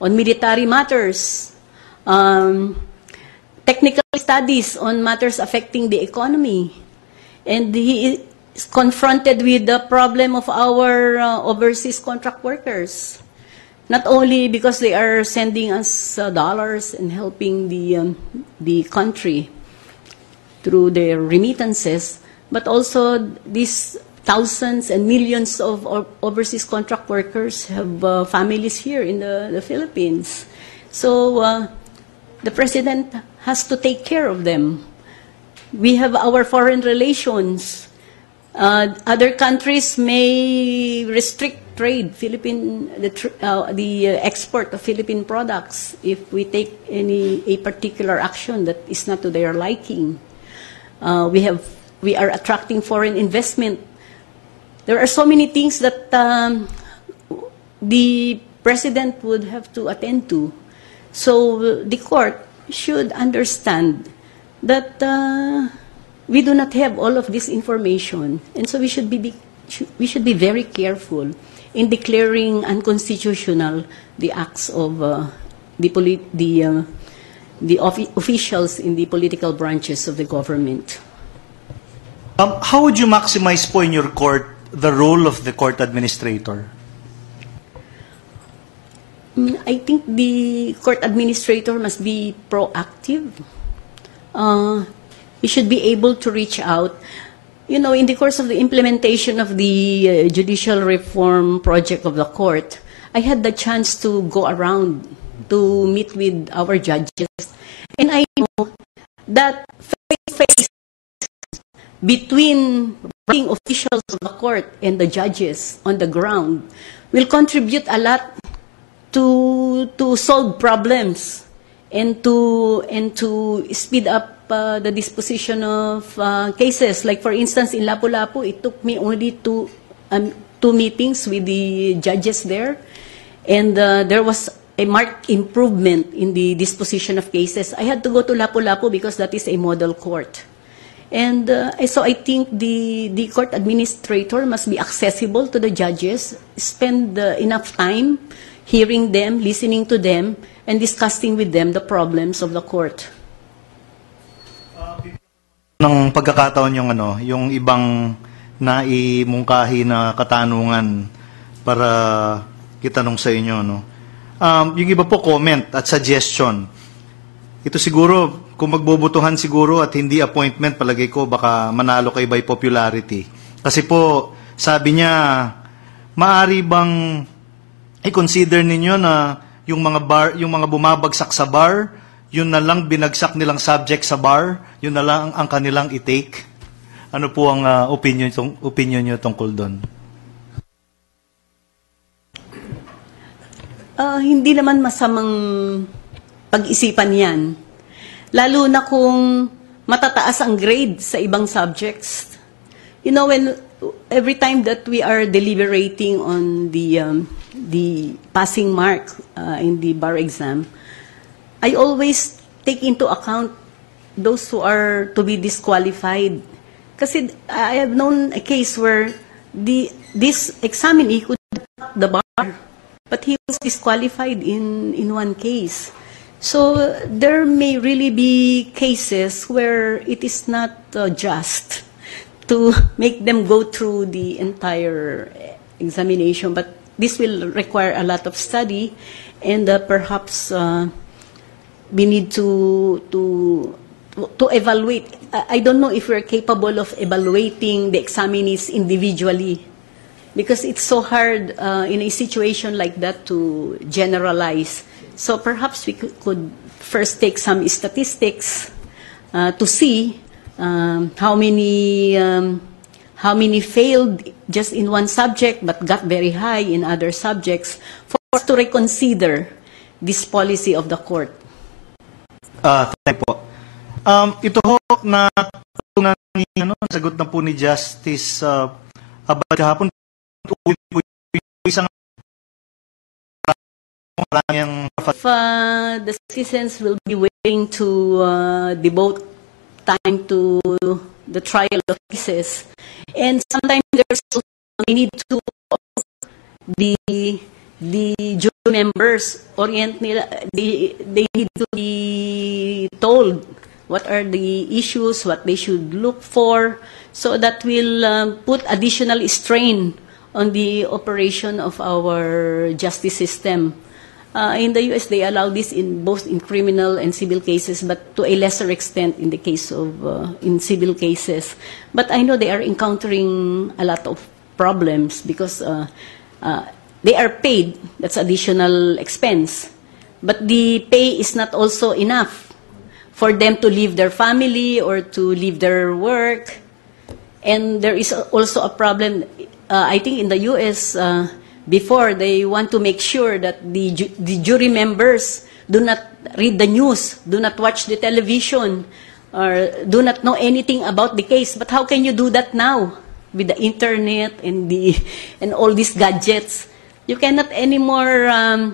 on military matters, technical studies on matters affecting the economy. And he is confronted with the problem of our overseas contract workers. Not only because they are sending us dollars and helping the country through their remittances, but also these thousands and millions of overseas contract workers have families here in the Philippines. So the President has to take care of them. We have our foreign relations. Other countries may restrict trade, the export of Philippine products if we take a particular action that is not to their liking. We are attracting foreign investment. There are so many things that the President would have to attend to. So the court should understand that we do not have all of this information, and so we should be very careful in declaring unconstitutional the acts of the officials in the political branches of the government. How would you maximize po in your court the role of the court administrator? I think the court administrator must be proactive. He should be able to reach out. You know, in the course of the implementation of the judicial reform project of the court, I had the chance to go around to meet with our judges. And I know that face-to-face between ranking officials of the court and the judges on the ground will contribute a lot to solve problems and to speed up the disposition of cases. Like for instance, in Lapu-Lapu, it took me only two meetings with the judges there, and there was a marked improvement in the disposition of cases. I had to go to Lapu-Lapu because that is a model court. And so I think the court administrator must be accessible to the judges, spend enough time hearing them, listening to them, and discussing with them the problems of the court. Ng pagkakataon yung ibang naimungkahi na katanungan para itanong sa inyo, no? Yung iba po comment at suggestion. Ito siguro, kung magbobotohan siguro at hindi appointment, palagay ko baka manalo kay by popularity. Kasi po, sabi niya, maaari bang i-consider ninyo na yung mga bumabagsak sa bar, yun na lang binagsak nilang subject sa bar, yun na lang ang kanilang i-take? Ano po ang opinion nyo tungkol doon? Hindi naman masamang pag-isipan yan. Lalo na kung matataas ang grade sa ibang subjects. You know, every time that we are deliberating on the passing mark in the bar exam, I always take into account those who are to be disqualified. Kasi I have known a case where this examinee could pass the bar, but he was disqualified in one case. So there may really be cases where it is not just to make them go through the entire examination, but this will require a lot of study, and perhaps we need to evaluate. I don't know if we're capable of evaluating the examinees individually, because it's so hard in a situation like that to generalize. So perhaps we could first take some statistics to see how many failed just in one subject but got very high in other subjects, for us to reconsider this policy of the court. Thank you po. Ito ho na sagot na po ni Justice Abad kahapon, isang if the citizens will be willing to devote time to the trial of cases, and sometimes there's also a need to the the jury members, they need to be told what are the issues, what they should look for, so that will put additional strain on the operation of our justice system. In the U.S., they allow this in both in criminal and civil cases, but to a lesser extent in the case of in civil cases. But I know they are encountering a lot of problems because they are paid. That's additional expense, but the pay is not also enough for them to leave their family or to leave their work. And there is also a problem. I think in the U.S. Before, they want to make sure that the jury members do not read the news, do not watch the television, or do not know anything about the case. But how can you do that now with the internet and all these gadgets? You cannot anymore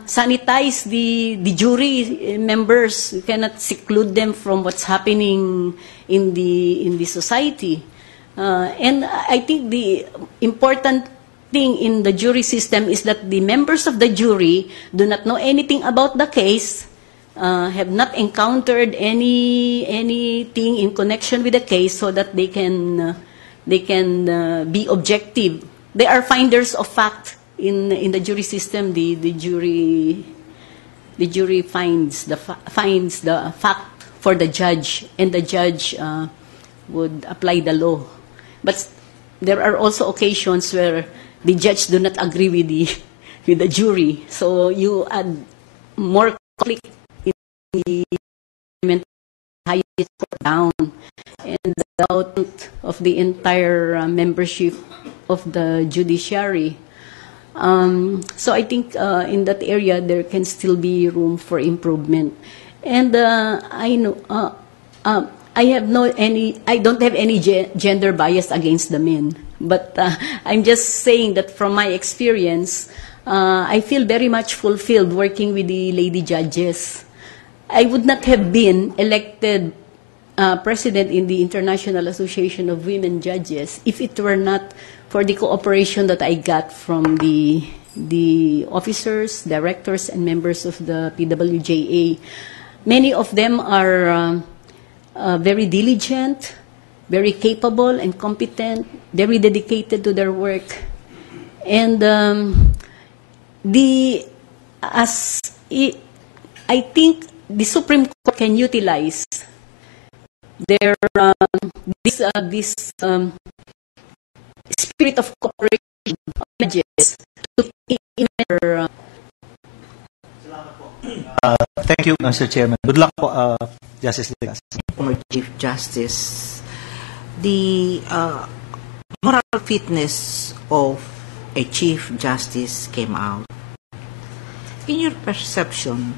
sanitize the jury members. You cannot seclude them from what's happening in the society. And I think the important thing in the jury system is that the members of the jury do not know anything about the case, have not encountered anything in connection with the case, so that they can be objective. They are finders of fact in the jury system. The jury finds the fact for the judge, and the judge would apply the law. But there are also occasions where the judge do not agree with the jury, so you add more conflict in the highest court down, and the doubt of the entire membership of the judiciary. So I think in that area there can still be room for improvement. And I know I don't have any gender bias against the men, but I'm just saying that from my experience, I feel very much fulfilled working with the lady judges. I would not have been elected president in the International Association of Women Judges if it were not for the cooperation that I got from the officers, directors, and members of the PWJA. Many of them are very diligent, very capable and competent, very dedicated to their work. And I think the Supreme Court can utilize their this spirit of cooperation of judges to implement. Thank you, Mr. Chairman. Good luck po, Justice De Castro. Former Chief Justice, the moral fitness of a Chief Justice came out. In your perception,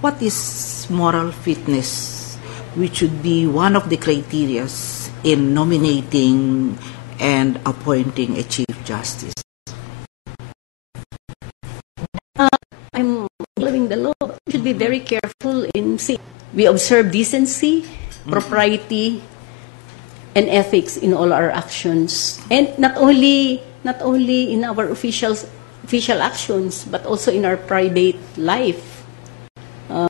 what is moral fitness, which should be one of the criteria in nominating and appointing a Chief Justice? I'm following the law. We should be very careful in seeing. We observe decency, propriety, and ethics in all our actions, and not only in our official actions, but also in our private life.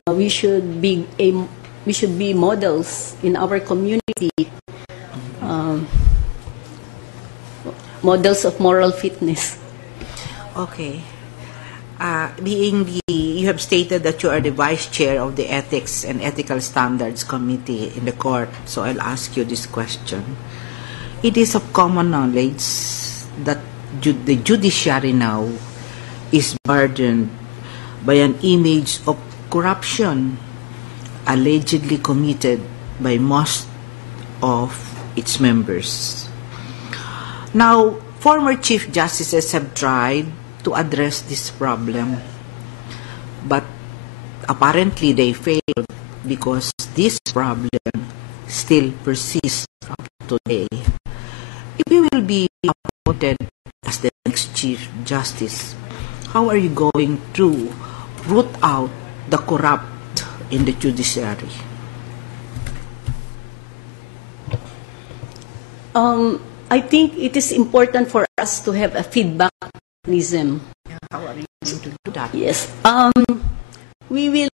We should be models in our community, models of moral fitness. Okay. You have stated that you are the Vice Chair of the Ethics and Ethical Standards Committee in the court, so I'll ask you this question. It is of common knowledge that the judiciary now is burdened by an image of corruption allegedly committed by most of its members. Now, former Chief Justices have tried to address this problem, but apparently they failed because this problem still persists up to today. If you will be appointed as the next Chief Justice, how are you going to root out the corrupt in the judiciary? I think it is important for us to have a feedback mechanism How are you going to do that? Yes. We will